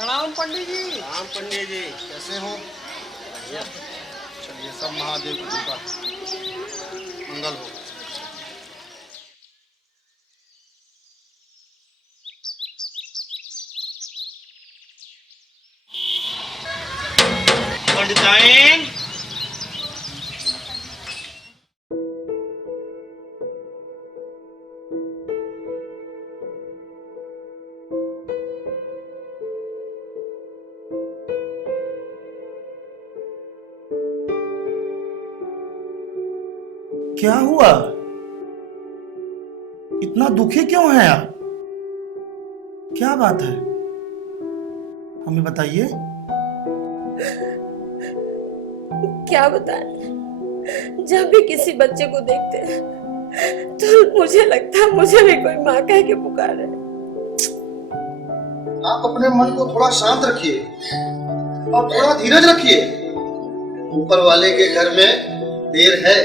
प्रणाम पंडित जी। राम पंडित जी कैसे हो? बढ़िया। चलिए सब महादेव की कृपा, मंगल हो। पंडिताइन क्या हुआ? इतना दुखी क्यों हैं आप? क्या बात है, हमें बताइए। क्या बताएं। जब भी किसी बच्चे को देखते हैं तो मुझे लगता है मुझे भी कोई माँ कह के पुकारे। आप अपने मन को थोड़ा शांत रखिए और थोड़ा धीरज रखिए। ऊपर वाले के घर में देर है,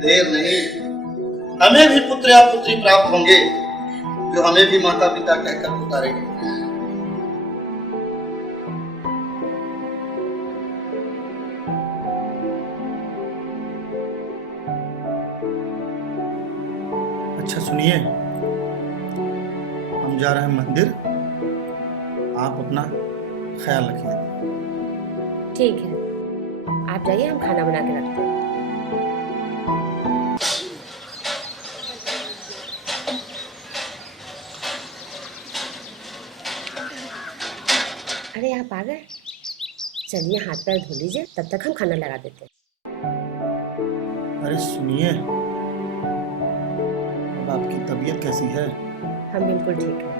देर नहीं। हमें भी पुत्र या पुत्री प्राप्त होंगे जो हमें भी माता पिता कहकर पुकारेंगे। अच्छा सुनिए, हम जा रहे हैं मंदिर, आप अपना ख्याल रखिए। ठीक है, आप जाइए, हम खाना बना के रखते हैं। अरे आप आ गए, चलिए हाथ पैर धो लीजिए, तब तक हम खाना लगा देते हैं। अरे सुनिए, अब आपकी तबीयत कैसी है? हम बिल्कुल ठीक हैं,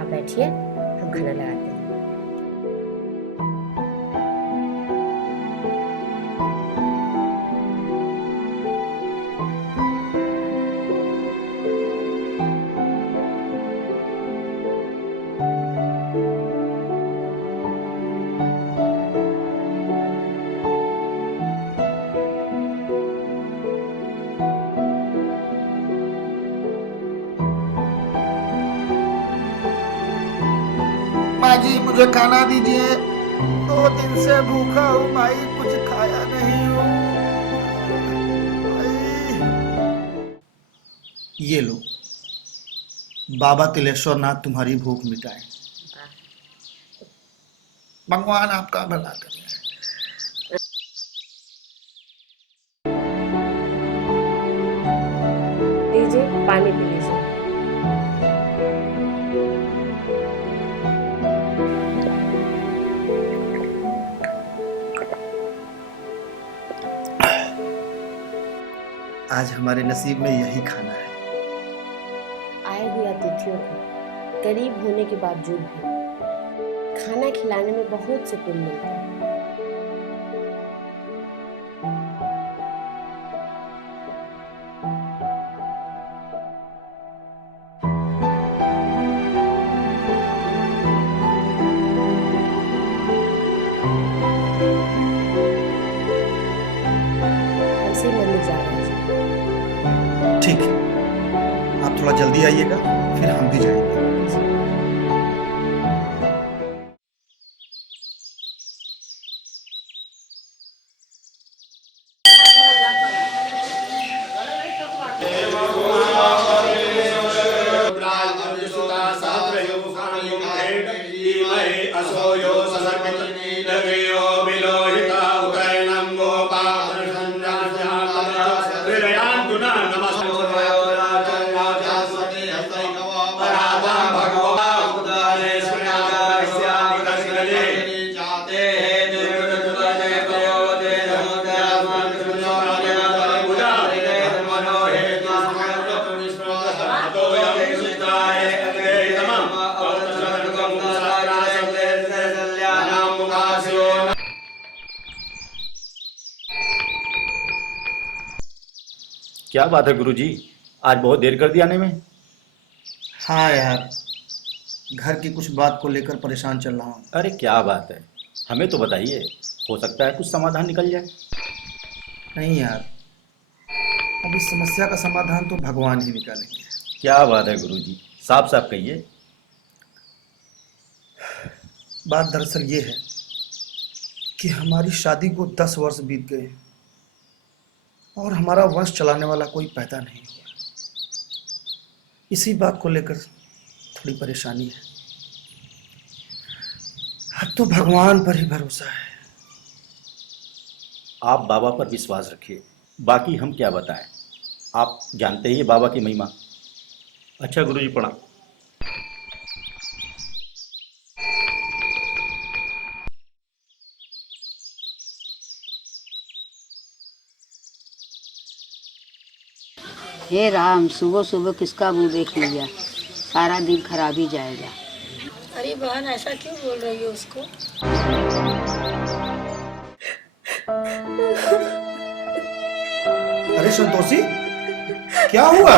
आप बैठिए, हम खाना लगाते हैं। माँ जी मुझे खाना दीजिए, 2 दिन से भूखा हूँ भाई, कुछ खाया नहीं हूँ। ये लो, बाबा तिलेश्वर नाथ तुम्हारी भूख मिटाए। भगवान आपका भला करे। लीजिए, पानी पी लीजिए। आज हमारे नसीब में यही खाना है। आए हुए अतिथियों को गरीब होने के बावजूद भी खाना खिलाने में बहुत सुकून मिलता है। हमसे मंदिर जा रहे हैं। ठीक है, आप थोड़ा जल्दी आइएगा, फिर हम भी जाएंगे। क्या बात है गुरुजी, आज बहुत देर कर दिया आने में। हाँ यार, घर की कुछ बात को लेकर परेशान चल रहा हूँ। अरे क्या बात है, हमें तो बताइए, हो सकता है कुछ समाधान निकल जाए। नहीं यार, अब इस समस्या का समाधान तो भगवान ही निकालेंगे। क्या बात है गुरुजी, साफ साफ कहिए। बात दरअसल ये है कि हमारी शादी को 10 वर्ष बीत गए और हमारा वंश चलाने वाला कोई पैदा नहीं हुआ। इसी बात को लेकर थोड़ी परेशानी है। अब तो भगवान पर ही भरोसा है। आप बाबा पर विश्वास रखिए, बाकी हम क्या बताएं। आप जानते ही हैं बाबा की महिमा। अच्छा गुरुजी, प्रणाम। हे राम, सुबह सुबह किसका मुंह देख लिया, सारा दिन खराब ही जाएगा। अरे बहन, ऐसा क्यों बोल रही हो उसको? अरे संतोषी, क्या हुआ?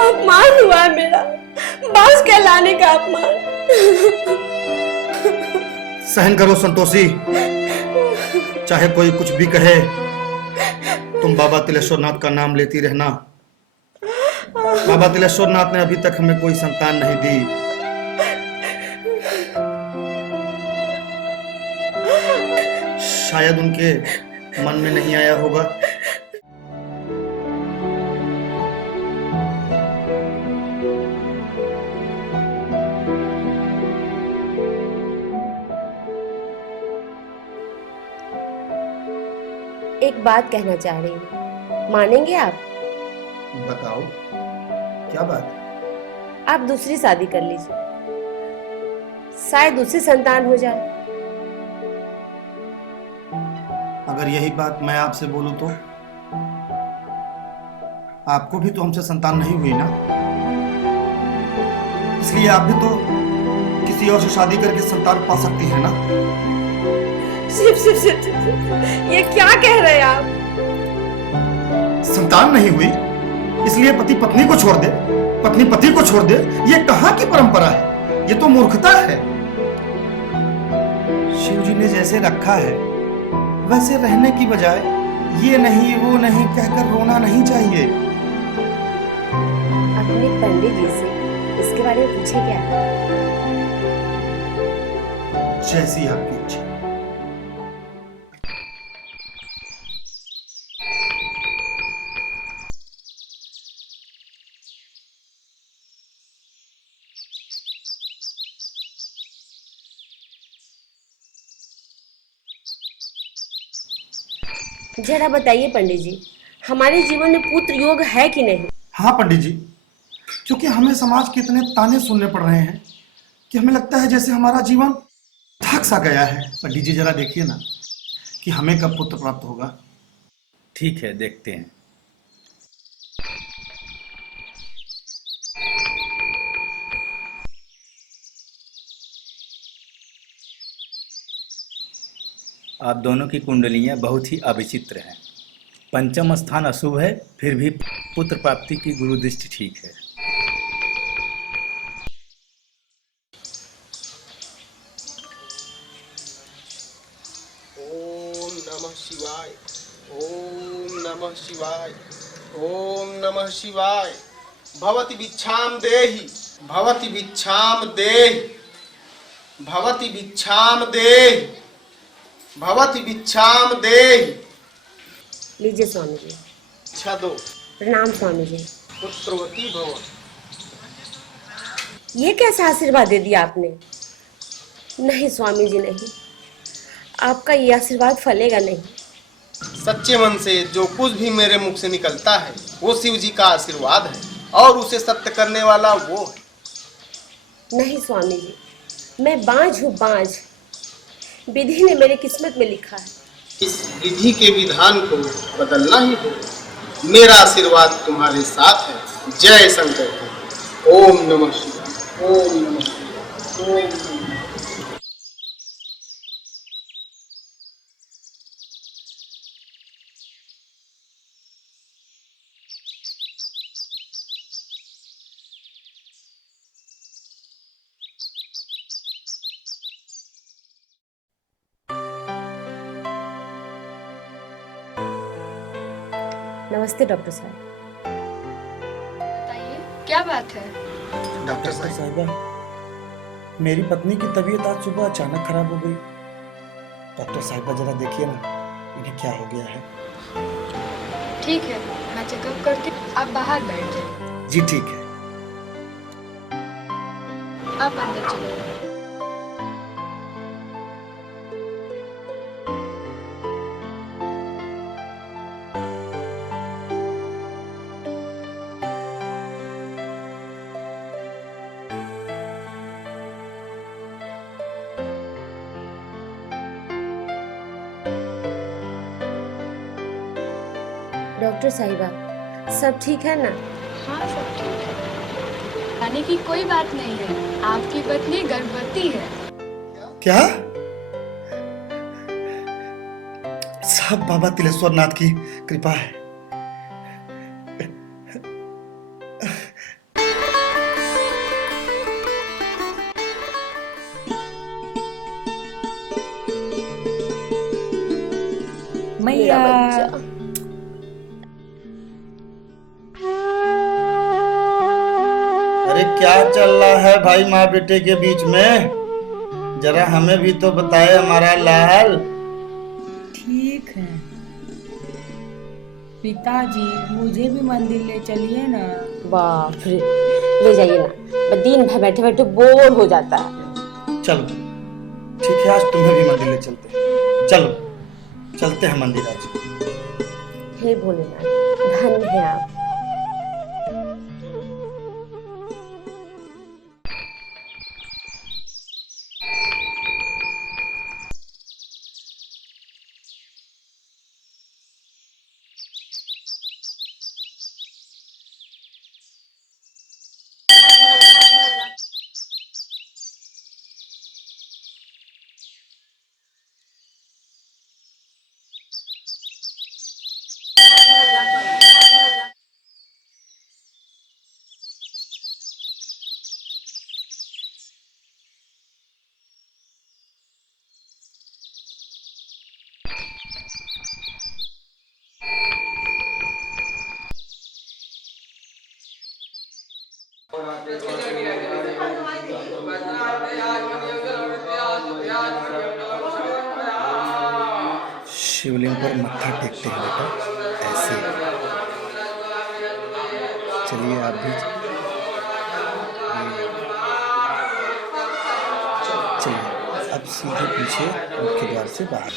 अपमान हुआ है मेरा, बांस कहलाने का अपमान। सहन करो संतोषी, चाहे कोई कुछ भी कहे, तुम बाबा तिलेश्वरनाथ का नाम लेती रहना। बाबा तिलेश्वरनाथ ने अभी तक हमें कोई संतान नहीं दी। शायद उनके मन में नहीं आया होगा। एक बात कहना चाह रही हूँ, मानेंगे आप? बताओ, क्या बात? आप दूसरी शादी कर लीजिए, शायद दूसरी संतान हो जाए। अगर यही बात मैं आपसे बोलूं तो? आपको भी तो हमसे संतान नहीं हुई ना, इसलिए आप भी तो किसी और से शादी करके संतान पा सकती हैं ना। सिर्फ सिर्फ सिर्फ ये क्या कह रहे हैं आप? संतान नहीं हुई इसलिए पति पत्नी को छोड़ दे, पत्नी पति को छोड़ दे, ये कहाँ की परंपरा है? ये तो मूर्खता है। शिव जी ने जैसे रखा है वैसे रहने की बजाय ये नहीं वो नहीं कहकर रोना नहीं चाहिए। अपने पंडित जी से इसके बारे में पूछे क्या? जैसी आपकी इच्छा। जरा बताइए पंडित जी, हमारे जीवन में पुत्र योग है कि नहीं? हाँ पंडित जी, क्योंकि हमें समाज के इतने ताने सुनने पड़ रहे हैं कि हमें लगता है जैसे हमारा जीवन थक सा गया है। पंडित जी जरा देखिए ना कि हमें कब पुत्र प्राप्त होगा। ठीक है, देखते हैं। आप दोनों की कुंडलियां बहुत ही अविचित्र हैं। पंचम स्थान अशुभ है, फिर भी पुत्र प्राप्ति की गुरु दृष्टि ठीक है। ओम नमः शिवाय, ओम नमः शिवाय, ओम नमः शिवाय। भवति भिक्षाम देहि, भवति भिक्षाम देहि, भवति भिक्षाम देहि, भवति भिक्षाम देहि। लीजिए स्वामी जी। इच्छा दो। प्रणाम स्वामी जी। पुत्रवती भव। ये कैसा आशीर्वाद दे दिया आपने? नहीं स्वामी जी नहीं, आपका ये आशीर्वाद फलेगा नहीं। सच्चे मन से जो कुछ भी मेरे मुख से निकलता है वो शिव जी का आशीर्वाद है और उसे सत्य करने वाला वो है। नहीं स्वामी जी, मैं बांझ हूँ, बांझ। विधि ने मेरे किस्मत में लिखा है। इस विधि के विधान को बदलना ही होगा। मेरा आशीर्वाद तुम्हारे साथ है। जय शंकर। ओम नमः शिवाय, ओम नमः शिवाय, ओम नमः शिवाय। नमस्ते डॉक्टर साहब। क्या बात है? डॉक्टर साहब, साहिबा, मेरी पत्नी की तबीयत आज सुबह अचानक खराब हो गई। डॉक्टर साहिबा जरा देखिए ना, इन्हें क्या हो गया है। ठीक है, मैं चेकअप करती हूँ, आप बाहर बैठ जाइए। जी ठीक है। आप अंदर चलिए। डॉक्टर साहिबा, सब ठीक है ना? हाँ, सब ठीक है। आने की कोई बात नहीं है, आपकी पत्नी गर्भवती है। क्या? सब बाबा तिलेश्वर नाथ की कृपा है। मेरा बच्चा। अरे क्या चल रहा है भाई माँ बेटे के बीच में? जरा हमें भी तो बताए हमारा लाल। ठीक है पिताजी, मुझे भी मंदिर ले चलिए ना। बाप रे, ले जाइए ना, मैं दिन भर बैठे बैठे बोर हो जाता है। चलो ठीक है, आज तुम्हें भी मंदिर ले चलते हैं। चलो चलते हैं मंदिर आज। हे भोलेनाथ, धन्य है आप। शिवलिंग पर मत्था टेकते हैं बेटा, ऐसे। चलिए आप भी चलिए, अब सीधे पीछे मुख्य द्वार से बाहर।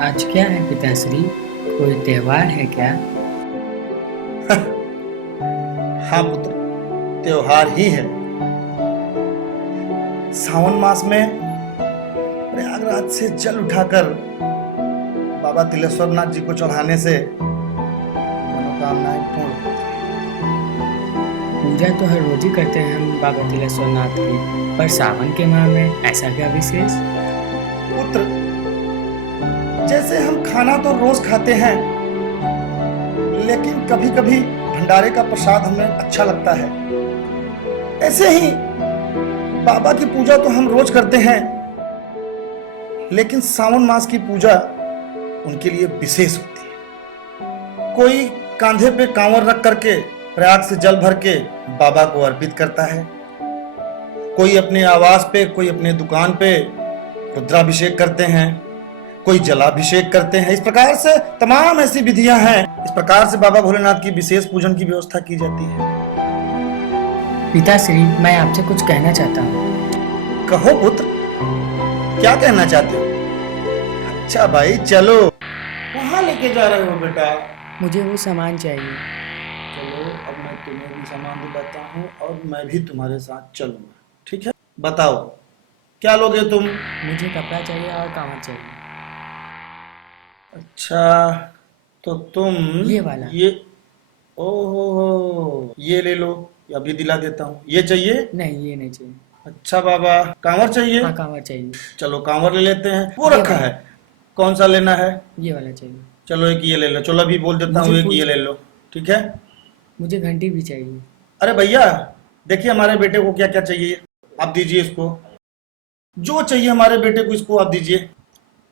आज क्या है पिताश्री, कोई त्योहार है क्या? हाँ पुत्र, त्योहार ही है। सावन मास में प्रयागराज से जल उठाकर बाबा तिलेश्वर नाथ जी को चढ़ाने से मनोकामनाएं पूर्ण होती हैं। पूजा तो हर रोज ही करते हैं हम बाबा तिलेश्वर नाथ की, पर सावन के माह में ऐसा क्या विशेष? पुत्र, जैसे हम खाना तो रोज खाते हैं, लेकिन कभी कभी भंडारे का प्रसाद हमें अच्छा लगता है, ऐसे ही बाबा की पूजा तो हम रोज करते हैं, लेकिन सावन मास की पूजा उनके लिए विशेष होती है। कोई कांधे पे कांवर रख करके प्रयाग से जल भर के बाबा को अर्पित करता है, कोई अपने आवास पे, कोई अपने दुकान पे रुद्राभिषेक करते हैं, कोई जलाभिषेक करते हैं। इस प्रकार से तमाम ऐसी विधियां हैं। इस प्रकार से बाबा भोलेनाथ की विशेष पूजन की व्यवस्था की जाती है। पिताश्री, मैं आपसे कुछ कहना चाहता हूँ। कहो पुत्र, क्या कहना चाहते हो? अच्छा भाई चलो। कहाँ लेके जा रहे हो बेटा? मुझे वो सामान चाहिए। चलो अब मैं तुम्हें भी सामान दिलाता हूँ और मैं भी तुम्हारे साथ चलूंगा, ठीक है? बताओ क्या लोगे तुम? मुझे कपड़ा चाहिए और कांवर चाहिए। अच्छा तो तुम ये वाला। ये ओहो ये ले लो, अभी दिला देता हूँ। ये चाहिए? नहीं, ये नहीं चाहिए। अच्छा बाबा, कांवर चाहिए? हाँ, कांवर चाहिए। चलो कांवर ले लेते हैं। वो रखा है, कौन सा लेना है? ये वाला चाहिए। चलो एक ये ले लो। चलो अभी बोल देता हूँ, एक ये ले लो, ठीक है? मुझे घंटी भी चाहिए। अरे भैया देखिए हमारे बेटे को क्या क्या चाहिए, आप दीजिए इसको। जो चाहिए हमारे बेटे को इसको आप दीजिए।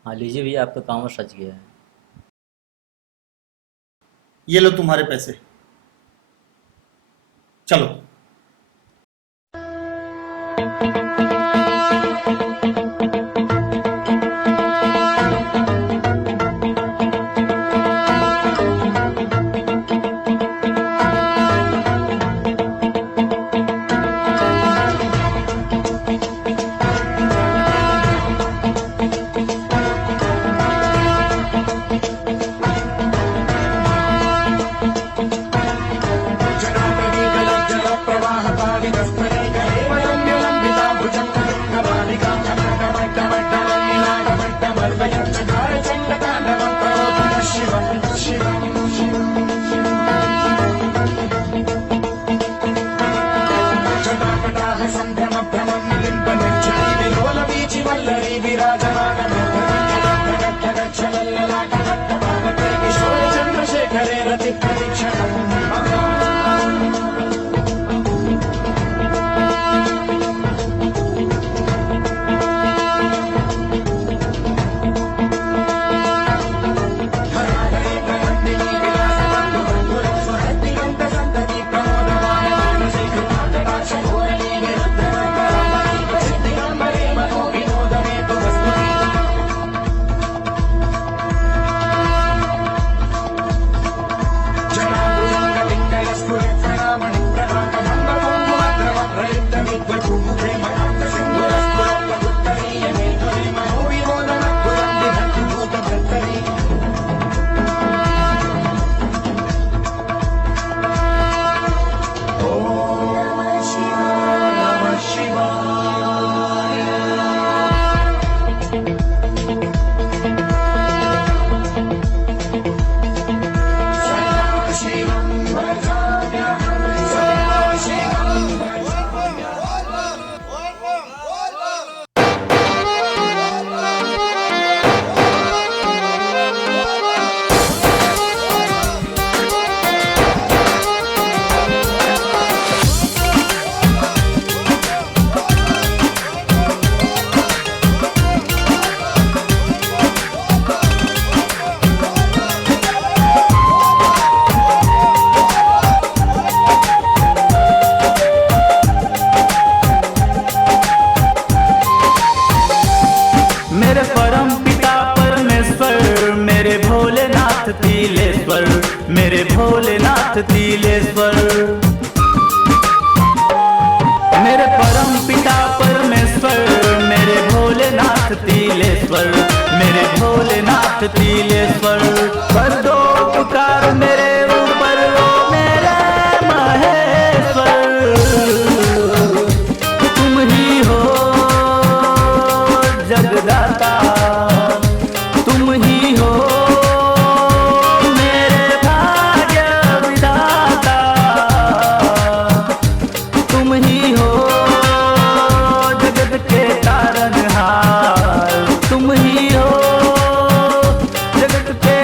हाँ लीजिए भैया, आपका कांवर सज गया है। ये लो तुम्हारे पैसे, चलो। मेरे भोलेनाथ तिलेश्वर, मेरे परम पिता परमेश्वर, मेरे भोलेनाथ तिलेश्वर, मेरे भोलेनाथ तिलेश्वर, कर दो पुकार मेरे ऊपर ओ मेरे महेश्वर। तुम ही हो जगदाता, तुम ही हो मेरे भाग्य विधाता, तुम ही हो जगत के तारनहार, तुम ही हो जगत के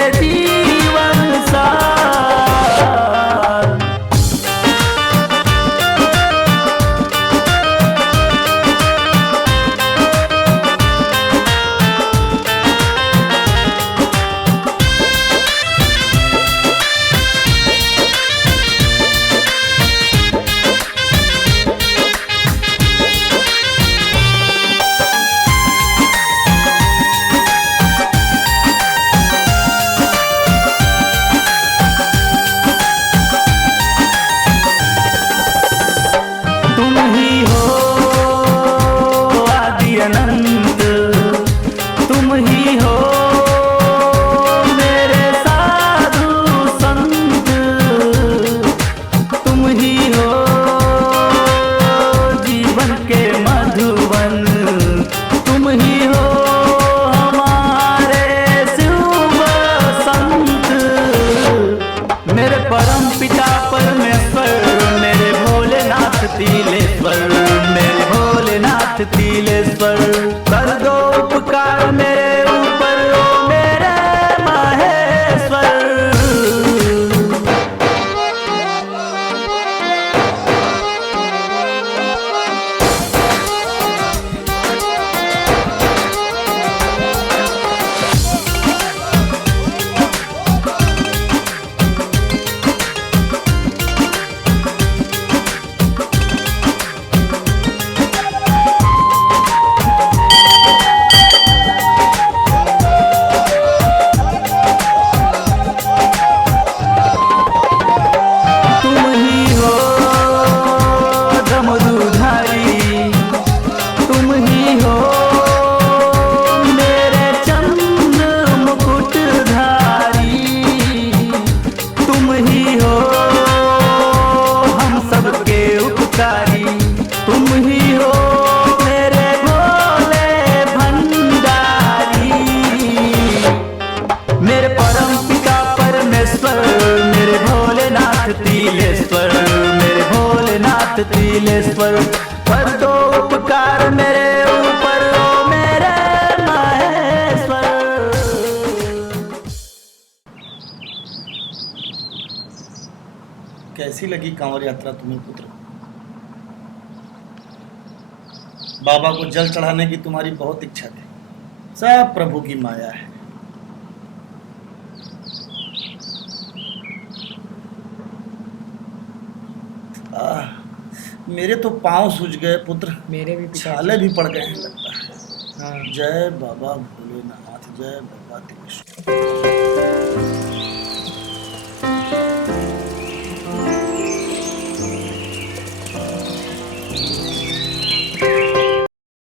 तिलेश्वर, कर दो उपकार मेरे ऊपर ओ मेरे माहेश्वर। कैसी लगी कांवड़ यात्रा तुम्हें पुत्र? बाबा को जल चढ़ाने की तुम्हारी बहुत इच्छा थी, सब प्रभु की माया है। मेरे तो पांव सूज गए पुत्र, मेरे भी पिताजी। छाले भी पड़ गए हैं लगता है। हाँ। जय बाबा भोलेनाथ, जय बाबा तिलेश्वर।